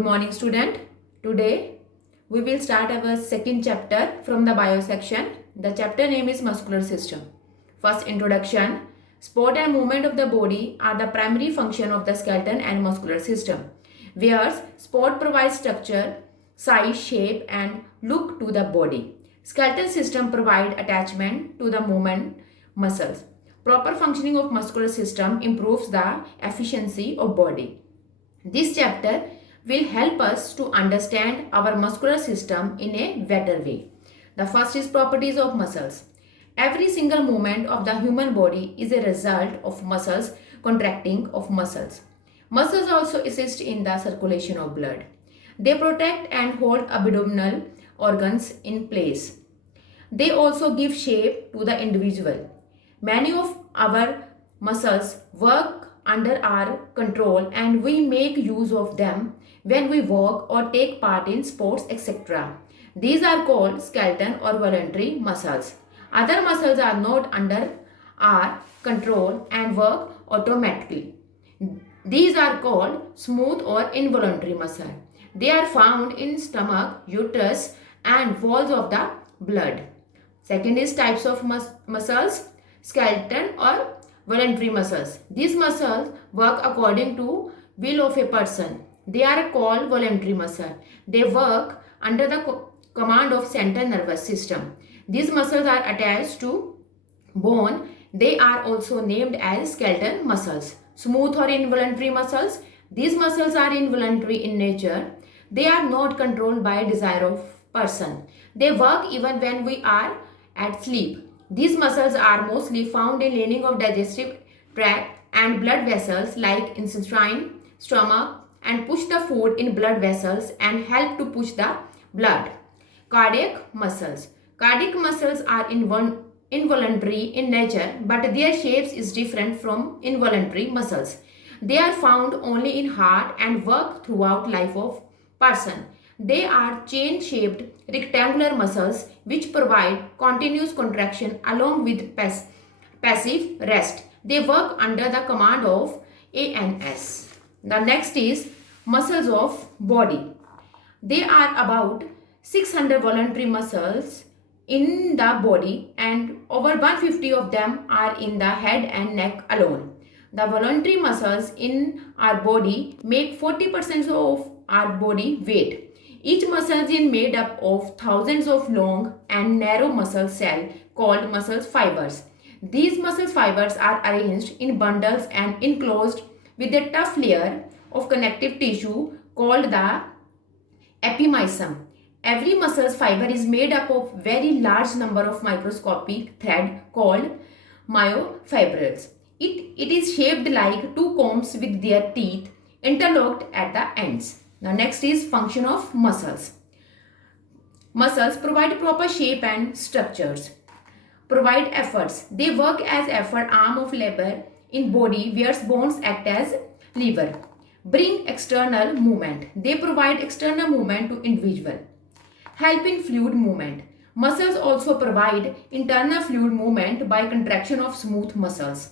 Good morning, student. Today we will start our second chapter from the bio section. The chapter name is muscular system. First, introduction. Sport and movement of the body are the primary function of the skeleton and muscular system. Whereas sport provides structure, size, shape and look to the body. Skeletal system provide attachment to the movement muscles. Proper functioning of muscular system improves the efficiency of body. This chapter will help us to understand our muscular system in a better way. The first is properties of muscles. Every single movement of the human body is a result of muscles contracting of muscles. Muscles also assist in the circulation of blood. They protect and hold abdominal organs in place. They also give shape to the individual. Many of our muscles work under our control and we make use of them when we walk or take part in sports, etc. These are called skeletal or voluntary muscles. Other muscles are not under our control and work automatically. These are called smooth or involuntary muscle. They are found in stomach, uterus and walls of the blood. Second is types of muscles, skeletal or voluntary muscles. These muscles work according to will of a person. They are called voluntary muscle. They work under the command of central nervous system. These muscles are attached to bone. They are also named as skeletal muscles. Smooth or involuntary muscles. These muscles are involuntary in nature. They are not controlled by desire of person. They work even when we are at sleep. These muscles are mostly found in lining of digestive tract and blood vessels like intestine, stomach and push the food in blood vessels and help to push the blood. Cardiac muscles. Cardiac muscles are involuntary in nature but their shapes is different from involuntary muscles. They are found only in heart and work throughout life of person. They are chain-shaped rectangular muscles which provide continuous contraction along with passive rest. They work under the command of ANS. The next is muscles of body. They are about 600 voluntary muscles in the body and over 150 of them are in the head and neck alone. The voluntary muscles in our body make 40% of our body weight. Each muscle is made up of thousands of long and narrow muscle cells called muscle fibers. These muscle fibers are arranged in bundles and enclosed with a tough layer of connective tissue called the epimysium. Every muscle fiber is made up of very large number of microscopic threads called myofibrils. It is shaped like two combs with their teeth interlocked at the ends. Now next is function of muscles. Muscles provide proper shape and structures. Provide efforts. They work as effort arm of labor in body where bones act as lever. Bring external movement. They provide external movement to individual. Help in fluid movement. Muscles also provide internal fluid movement by contraction of smooth muscles.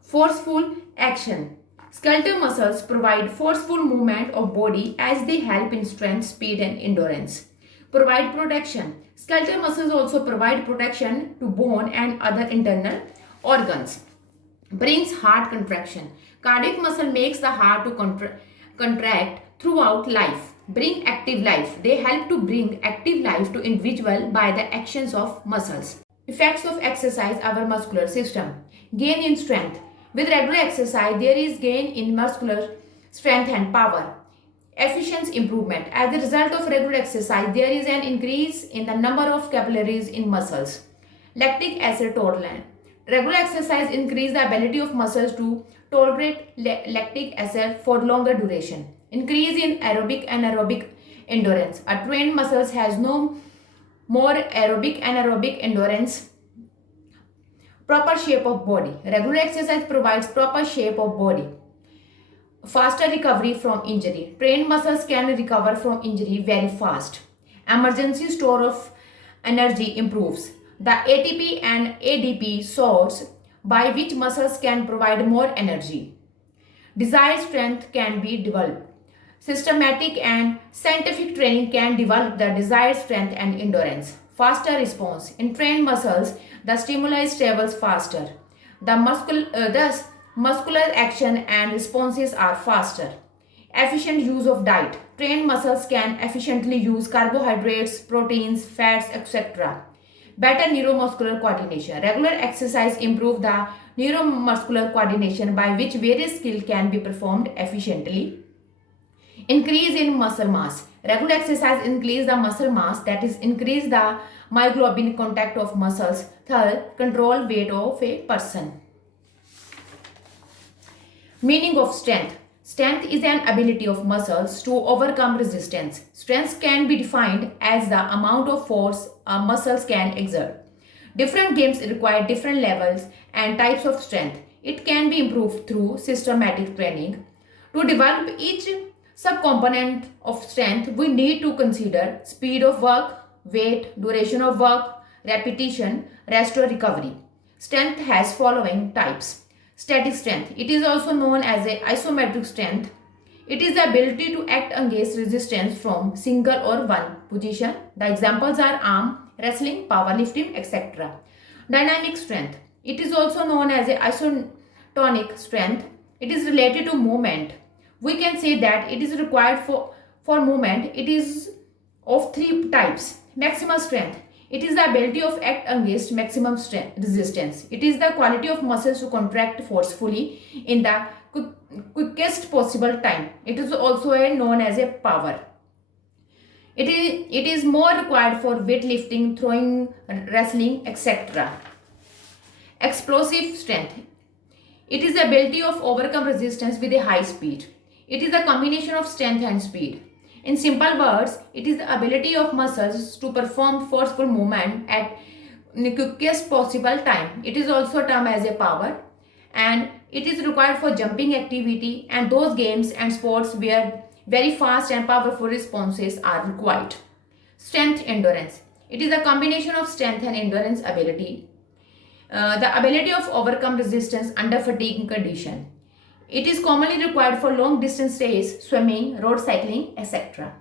Forceful action. Skeletal muscles provide forceful movement of body as they help in strength, speed and endurance. Provide protection. Skeletal muscles also provide protection to bone and other internal organs. Brings heart contraction. Cardiac muscle makes the heart to contract throughout life. Bring active life. They help to bring active life to individual by the actions of muscles. Effects of exercise our muscular system. Gain in strength. With regular exercise, there is gain in muscular strength and power. Efficiency improvement. As a result of regular exercise, there is an increase in the number of capillaries in muscles. Lactic acid tolerance. Regular exercise increases the ability of muscles to tolerate lactic acid for longer duration. Increase in aerobic and anaerobic endurance. A trained muscles has no more aerobic and anaerobic endurance. Proper shape of body. Regular exercise provides proper shape of body. Faster recovery from injury. Trained muscles can recover from injury very fast. Emergency store of energy improves. The ATP and ADP source by which muscles can provide more energy. Desired strength can be developed. Systematic and scientific training can develop the desired strength and endurance. Faster response. In trained muscles, the stimulus travels faster. Thus, muscular action and responses are faster. Efficient use of diet. Trained muscles can efficiently use carbohydrates, proteins, fats, etc. Better neuromuscular coordination. Regular exercise improves the neuromuscular coordination by which various skills can be performed efficiently. Increase in muscle mass. Regular exercise increase the muscle mass, that is increase the myoglobin contact of muscles. Third, control weight of a person. Meaning of strength. Strength is an ability of muscles to overcome resistance. Strength can be defined as the amount of force muscles can exert. Different games require different levels and types of strength. It can be improved through systematic training. To develop each subcomponent of strength, we need to consider speed of work, weight, duration of work, repetition, rest or recovery. Strength has following types. Static strength. It is also known as a isometric strength. It is the ability to act against resistance from single or one position. The examples are arm, wrestling, powerlifting, etc. Dynamic strength. It is also known as a isotonic strength. It is related to movement. We can say that it is required for movement. It is of three types. Maximal strength. It is the ability of act against maximum strength, resistance. It is the quality of muscles to contract forcefully in the quickest possible time. It is also known as a power. It is more required for weightlifting, throwing, wrestling, etc. Explosive strength. It is the ability of overcome resistance with a high speed. It is a combination of strength and speed. In simple words, it is the ability of muscles to perform forceful movement at the quickest possible time. It is also termed as a power, and it is required for jumping activity and those games and sports where very fast and powerful responses are required. Strength endurance. It is a combination of strength and endurance ability. The ability of overcome resistance under fatigue condition. It is commonly required for long distance race, swimming, road cycling, etc.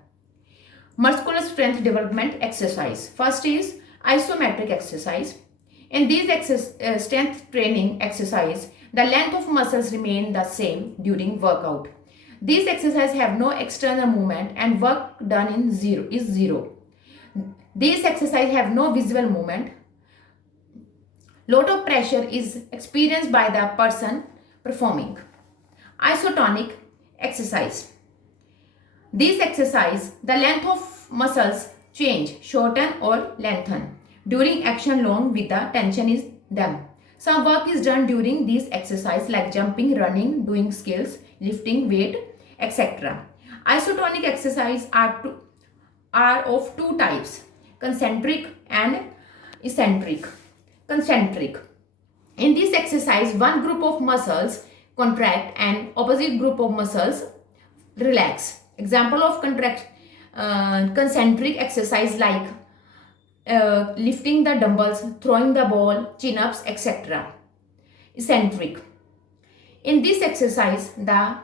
Muscular strength development exercise. First is isometric exercise. In these strength training exercise, the length of muscles remain the same during workout. These exercises have no external movement and work done in is zero. These exercises have no visible movement. Lot of pressure is experienced by the person performing. Isotonic exercise. These exercise, the length of muscles change, shorten or lengthen during action along with the tension is them. Some work is done during these exercise like jumping, running, doing skills, lifting weight, etc. Isotonic exercise are of two types, concentric and eccentric. Concentric. In this exercise, one group of muscles contract and opposite group of muscles relax. Example of concentric exercise like lifting the dumbbells, throwing the ball, chin-ups, etc. Eccentric. In this exercise, the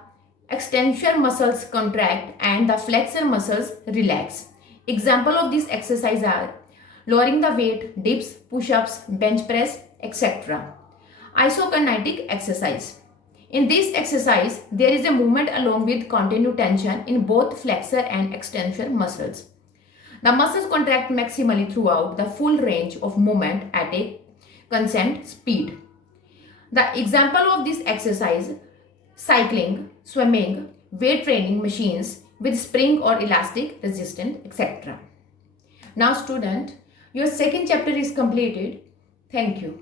extensor muscles contract and the flexor muscles relax. Example of this exercise are lowering the weight, dips, push-ups, bench press, etc. Isokinetic exercise. In this exercise, there is a movement along with continued tension in both flexor and extensor muscles. The muscles contract maximally throughout the full range of movement at a constant speed. The example of this exercise, cycling, swimming, weight training machines with spring or elastic resistance, etc. Now student, your second chapter is completed. Thank you.